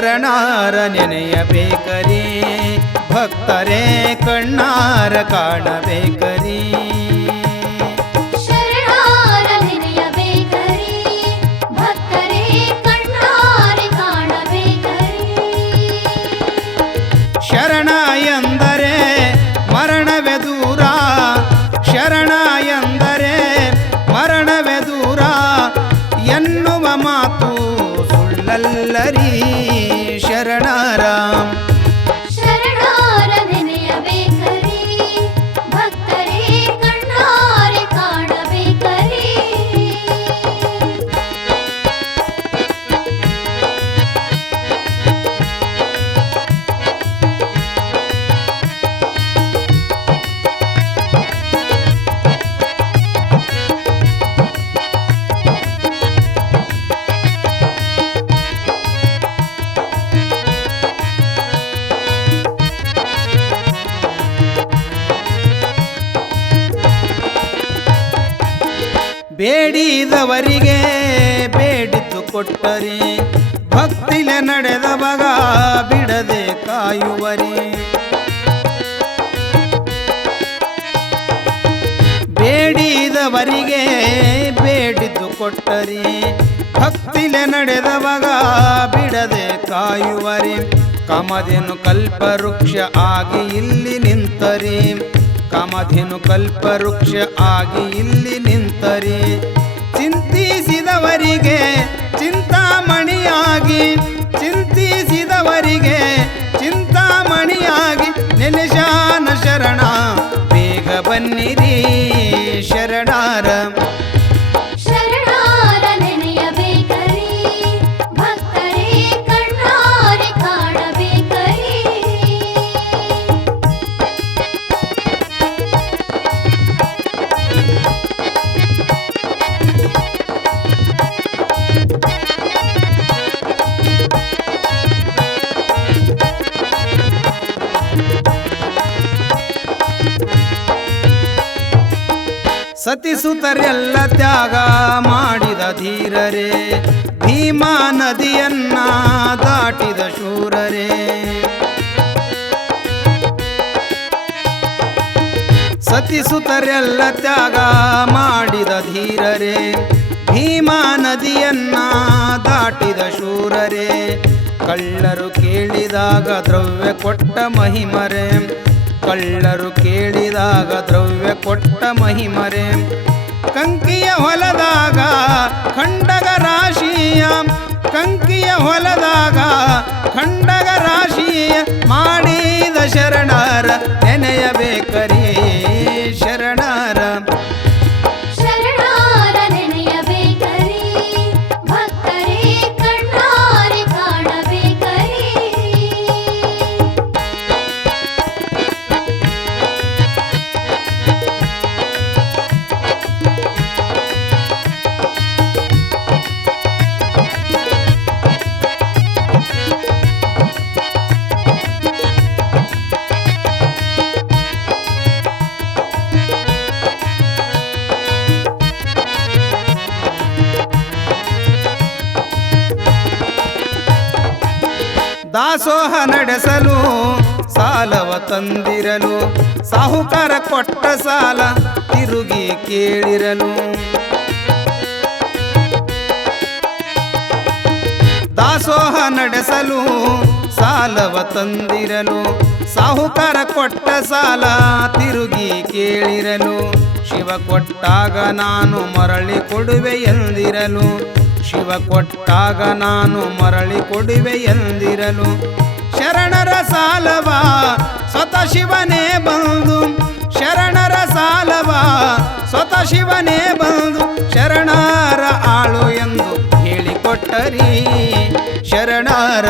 ಶರಣಾರ ನೆನೆಯಬೇಕರಿ, ಭಕ್ತರೇ ಕಣ್ಣಾರ ಕಾಣಬೇಕರಿ. ಶರಣಾರ ನೆನೆಯಬೇಕರಿ, ಭಕ್ತರೇ ಕಣ್ಣಾರೆ ಕಾಣಬೇಕರಿ. ಶರಣ ಎಂದರೆ ಮರಣವೇ ದೂರ, ಶರಣ ಎಂದರೆ ಮರಣವೇ ದೂರ ಎನ್ನುವ ಮಾತು ಸುಳ್ಳಲ್ಲರಿ. ಶರಣಾರ ಶರಣಾರ ನೆನೆಯಬೇಕರಿ, ಭಕ್ತರೇ ಕಣ್ಣಾರೆ ಕಾಣಬೇಕರಿ. ಬೇಡಿದವರಿಗೆ ಬೇಡಿತು ಕೊಟ್ಟರೆ, ಭಕ್ತಿಲೆ ನಡೆದವಾಗ ಬಿಡದೆ ಕಾಯುವರಿ. ಬೇಡಿದವರಿಗೆ ಬೇಡಿತು ಕೊಟ್ಟರೆ, ಭಕ್ತಿಲೆ ನಡೆದವಾಗ ಬಿಡದೆ ಕಾಯುವರಿ. ಕಾಮಧೇನು ಕಲ್ಪವೃಕ್ಷ ಆಗಿ ಇಲ್ಲಿ ನಿಂತರಿ, ಕಾಮಧೇನು ಕಲ್ಪವೃಕ್ಷ ಆಗಿ ಇಲ್ಲಿ ನಿಂತರಿ. ಚಿಂತಿಸಿದವರಿಗೆ ಚಿಂತಾಮಣಿಯಾಗಿ, ಚಿಂತಿಸಿದವರಿಗೆ ಚಿಂತಾಮಣಿಯಾಗಿ ನೆಲೆಶಾನ ಶರಣ ಬೇಗ ಬನ್ನಿರಿ. ಶರಣಾರ ಶರಣಾರ ನೆನೆಯಬೇಕರಿ, ಭಕ್ತರೇ ಕಣ್ಣಾರೆ ಕಾಣಬೇಕರಿ. ಸತಿಸುತರೆಲ್ಲ ತ್ಯಾಗ ಮಾಡಿದ ಧೀರರೇ, ಭೀಮಾ ನದಿಯನ್ನ ದಾಟಿದ ಶೂರರೇ. ಸತಿಸುತರೆಲ್ಲ ತ್ಯಾಗ ಮಾಡಿದ ಧೀರರೇ, ಭೀಮಾ ನದಿಯನ್ನ ದಾಟಿದ ಶೂರರೇ. ಕಳ್ಳರು ಕೇಳಿದಾಗ ದ್ರವ್ಯ ಕೊಟ್ಟ ಮಹಿಮರೇ, ಕಳ್ಳರು ಕೇಳಿದಾಗ ದ್ರವ್ಯ ಕೊಟ್ಟ ಮಹಿಮರೇ. ಕಂಕಿಯ ಹೊಲದಾಗ ಖಂಡಗ ರಾಶಿಯ, ಕಂಕಿಯ ಹೊಲದಾಗ ಖಂಡಗ ರಾಶಿಯ ಮಾಡಿದ ಶರಣಾರ ನೆನೆಯಬೇಕರಿ. ಶರಣಾರ ಶರಣಾರ ನೆನೆಯಬೇಕರಿ, ಭಕ್ತರೇ ಕಣ್ಣಾರೆ ಕಾಣಬೇಕರಿ. ದಾಸೋಹ ನಡೆಸಲು ಸಾಲವ ತಂದಿರಲು, ಸಾಹುಕಾರ ಕೊಟ್ಟ ಸಾಲ ತಿರುಗಿ ಕೇಳಿರಲು. ದಾಸೋಹ ನಡೆಸಲು ಸಾಲವ ತಂದಿರಲು, ಸಾಹುಕಾರ ಕೊಟ್ಟ ಸಾಲ ತಿರುಗಿ ಕೇಳಿರಲು. ಶಿವ ಕೊಟ್ಟಾಗ ನಾನು ಮರಳಿ ಕೊಡುವೆ ಎಂದಿರಲು, ಶಿವ ಕೊಟ್ಟಾಗ ನಾನು ಮರಳಿ ಕೊಡುವೆ ಎಂದಿರಲು. ಶರಣರ ಸಾಲವ ಸ್ವತಃ ಶಿವನೇ ಬಂದು, ಶರಣರ ಸಾಲವ ಸ್ವತಃ ಶಿವನೇ ಬಂದು ಶರಣರ ಆಳು ಎಂದು ಹೇಳಿಕೊಟ್ಟರಿ. ಶರಣರ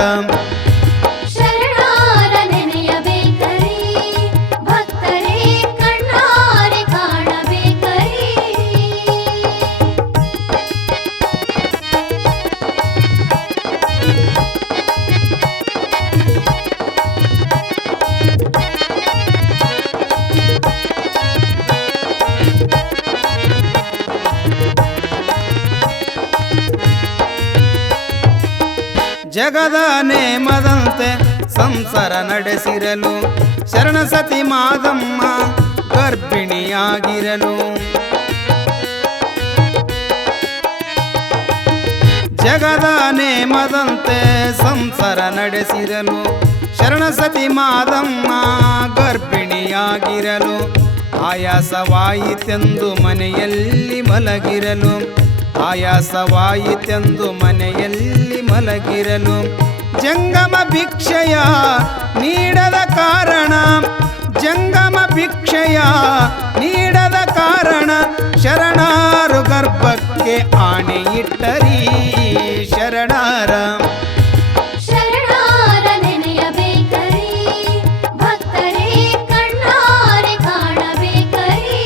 ಶರಣಾರ ನೆನೆಯಬೇಕರಿ, ಭಕ್ತರೇ ಕಣ್ಣಾರೆ ಕಾಣಬೇಕರಿ. ಜಗದ ನೇಮದಂತೆ ಸಂಸಾರ ನಡೆಸಿರಲು ಶರಣ ಸತಿ ಮಾದಮ್ಮ ಗರ್ಭಿಣಿಯಾಗಿರಲು ಜಗದ ನೇಮದಂತೆ ಸಂಸಾರ ನಡೆಸಿರಲು ಶರಣ ಸತಿ ಮಾದಮ್ಮ ಗರ್ಭಿಣಿಯಾಗಿರಲು ಆಯಾಸವಾಯಿತೆಂದು ಮನೆಯಲ್ಲಿ ಮಲಗಿರಲು ಆಯಾಸವಾಯಿತೆಂದು ಮನೆಯಲ್ಲಿ ಮಲಗಿರಲು ಜಂಗಮ ಭಿಕ್ಷೆಯ ನೀಡದ ಕಾರಣ ಜಂಗಮ ಭಿಕ್ಷೆಯ ನೀಡದ ಕಾರಣ ಶರಣಾರು ಗರ್ಭಕ್ಕೆ ಆಣೆಯಿಟ್ಟರೀ ಶರಣಾರ ಶರಣಾರ ನೆನೆಯಬೇಕರಿ ಭಕ್ತರೇ ಕಣ್ಣಾರೆ ಕಾಣಬೇಕರಿ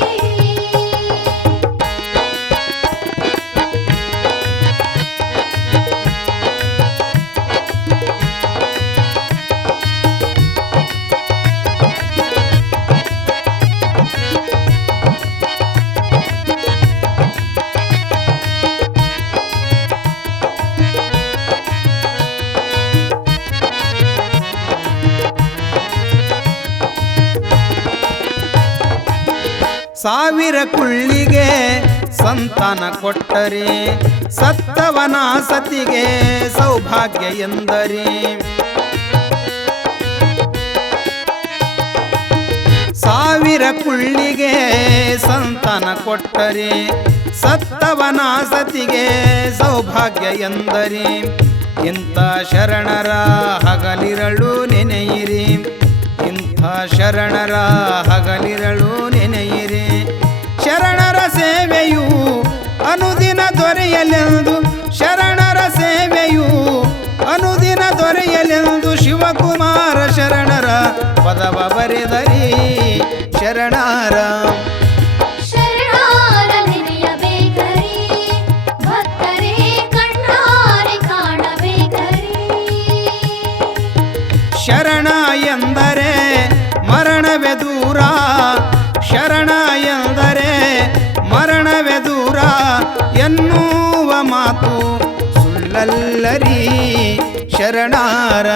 ಸಾವಿರ ಕುಳ್ಳಿಗೆ ಸಂತಾನ ಕೊಟ್ಟರೆ ಸತ್ತವನ ಸತಿಗೆ ಸೌಭಾಗ್ಯ ಎಂದರೆ ಸಾವಿರ ಕುಳ್ಳಿಗೆ ಸಂತಾನ ಕೊಟ್ಟರೆ ಸತ್ತವನ ಸತಿಗೆ ಸೌಭಾಗ್ಯ ಎಂದರೆ ಇಂಥ ಶರಣರ ಹಗಲಿರಳು ನೆನೆಯಿರಿ ಇಂಥ ಶರಣರ ಹಗಲಿರಳು ನೆನೆಯಿರಿ ಶರಣರ ಸೇವೆಯು ಅನುದಿನ ದೊರೆಯಲೆಂದು ಶರಣರ ಸೇವೆಯು ಅನುದಿನ ದೊರೆಯಲೆಂದು ಶಿವಕುಮಾರ ಶರಣರ ಪದವ ಬರೆದರಿ ಶರಣರ ಶರಣಾರ ನೆನೆಯಬೇಕರಿ ಭಕ್ತರೇ ಕಣ್ಣಾರೆ ಕಾಣಬೇಕರಿ ಶರಣ ಎಂದರೆ ಮರಣವೇ ದೂರ ಶರಣ ಎಂದರೆ ಮರಣವೇ ದೂರ ಎನ್ನುವ ಮಾತು ಸುಳ್ಳಲ್ಲರಿ ಶರಣಾರ